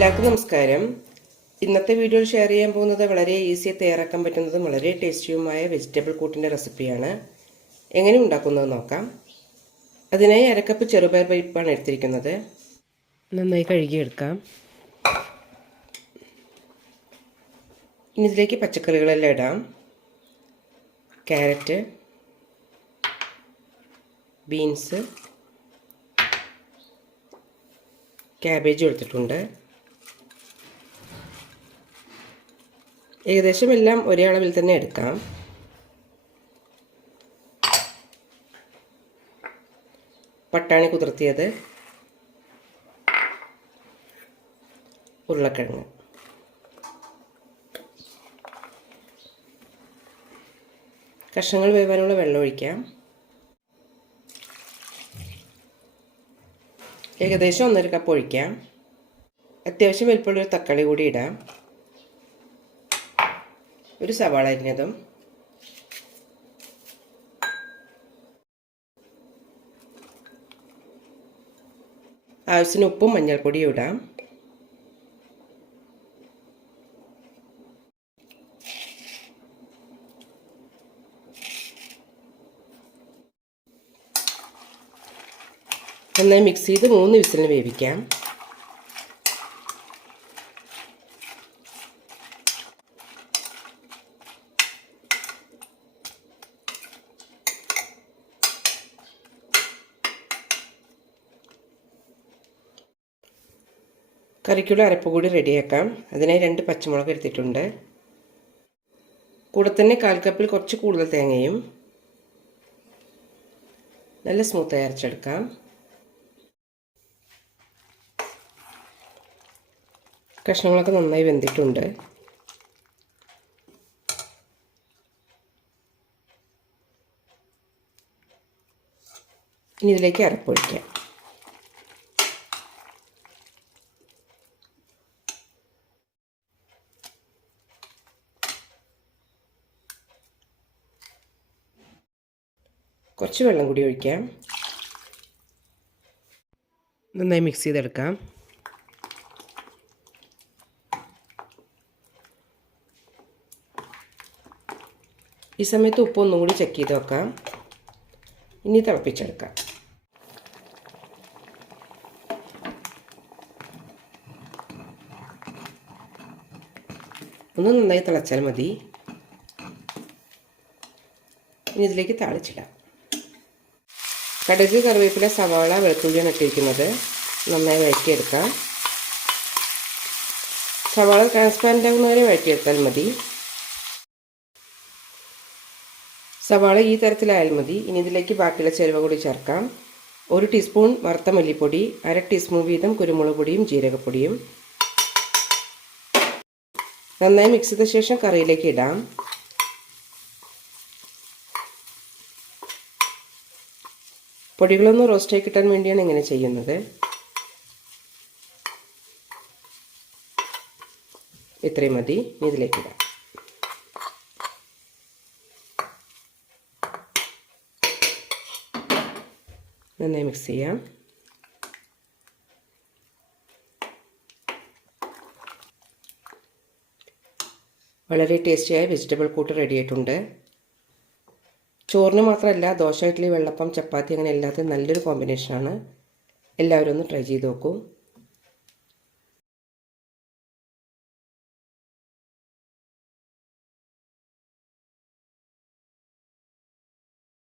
എല്ലാവർക്കും നമസ്കാരം. ഇന്നത്തെ വീഡിയോയിൽ ഷെയർ ചെയ്യാൻ പോകുന്നത് വളരെ ഈസിയായി തയ്യാറാക്കാൻ പറ്റുന്നതും വളരെ ടേസ്റ്റിയുമായ വെജിറ്റബിൾ കൂട്ടിന്റെ റെസിപ്പിയാണ് എങ്ങനെ ഉണ്ടാക്കുന്നത് നോക്കാം. അതിനായി അരക്കപ്പ് ചെറുപയർ പരിപ്പാണ് എടുത്തിരിക്കുന്നത്. നന്നായി കഴുകിയെടുക്കാം. ഇനി ഇതിലേക്ക് പച്ചക്കറികളെല്ലാം ഇടാം. ക്യാരറ്റ് ബീൻസ് ക്യാബേജ് എടുത്തിട്ടുണ്ട്. ഏകദേശം എല്ലാം ഒരേ അളവിൽ തന്നെ എടുക്കാം. പട്ടാണി കുതിർത്തിയത്. ഉരുളക്കിഴങ്ങ്. കഷ്ണങ്ങൾ വേവാനുള്ള വെള്ളം ഒഴിക്കാം. ഏകദേശം ഒന്നര കപ്പ് ഒഴിക്കാം. അത്യാവശ്യം വലിപ്പമുള്ളൊരു തക്കാളി കൂടി ഇടാം. ഒരു സവാള അരിഞ്ഞതും. ആവശ്യത്തിന് ഉപ്പും മഞ്ഞൾപ്പൊടിയും ഇടാം. നന്നായി മിക്സ് ചെയ്ത് മൂന്ന് വിസിലിന് വേവിക്കാം. കറിക്കുള്ള അരപ്പ് കൂടി റെഡിയാക്കാം. അതിനായി രണ്ട് പച്ചമുളക് എടുത്തിട്ടുണ്ട്. കൂടെ തന്നെ കാൽ കപ്പിൽ കുറച്ച് കൂടുതൽ തേങ്ങയും നല്ല സ്മൂത്തായി അരച്ചെടുക്കാം. കഷ്ണങ്ങളൊക്കെ നന്നായി വെന്തിട്ടുണ്ട്. ഇനി ഇതിലേക്ക് അരപ്പൊഴിക്കാം. കുറച്ച് വെള്ളം കൂടി ഒഴിക്കാം. നന്നായി മിക്സ് ചെയ്തെടുക്കാം. ഈ സമയത്ത് ഉപ്പ് ഒന്നും കൂടി ചെക്ക് ചെയ്ത് വെക്കാം. ഇനി തിളപ്പിച്ചെടുക്കാം. ഒന്ന് നന്നായി തിളച്ചാൽ മതി. ഇനി ഇതിലേക്ക് താളിച്ചിടാം. കടുക് കറിവേപ്പില സവാള വെളുത്തുള്ളിയാണ് ഇട്ടിരിക്കുന്നത്. നന്നായി വഴറ്റിയെടുക്കാം. സവാള ട്രാൻസ്പാരന്റ് ആകുന്നവരെ വഴറ്റിയെടുത്താൽ മതി. സവാള ഈ തരത്തിലായാൽ മതി. ഇനി ഇതിലേക്ക് ബാക്കിയുള്ള ചേരുവ കൂടി ചേർക്കാം. ഒരു ടീസ്പൂൺ വറുത്ത മല്ലിപ്പൊടി അര ടീസ്പൂൺ വീതം കുരുമുളക് പൊടിയും ജീരകപ്പൊടിയും. നന്നായി മിക്സ് ചെയ്ത ശേഷം കറിയിലേക്ക് ഇടാം. പൊടികളൊന്ന് റോസ്റ്റായി കിട്ടാൻ വേണ്ടിയാണ് ഇങ്ങനെ ചെയ്യുന്നത്. ഇത്രയും മതി. ഇതിലേക്ക് ഇടാം. നന്നായി മിക്സ് ചെയ്യാം. വളരെ ടേസ്റ്റിയായ വെജിറ്റബിൾ കൂട്ട് റെഡി ആയിട്ടുണ്ട്. ചോറിന് മാത്രമല്ല ദോശ ഇഡ്ഡലി വെള്ളപ്പം ചപ്പാത്തി അങ്ങനെ എല്ലാത്തിനും നല്ലൊരു കോമ്പിനേഷനാണ് എല്ലാവരും ഒന്ന് ട്രൈ ചെയ്ത് നോക്കൂ.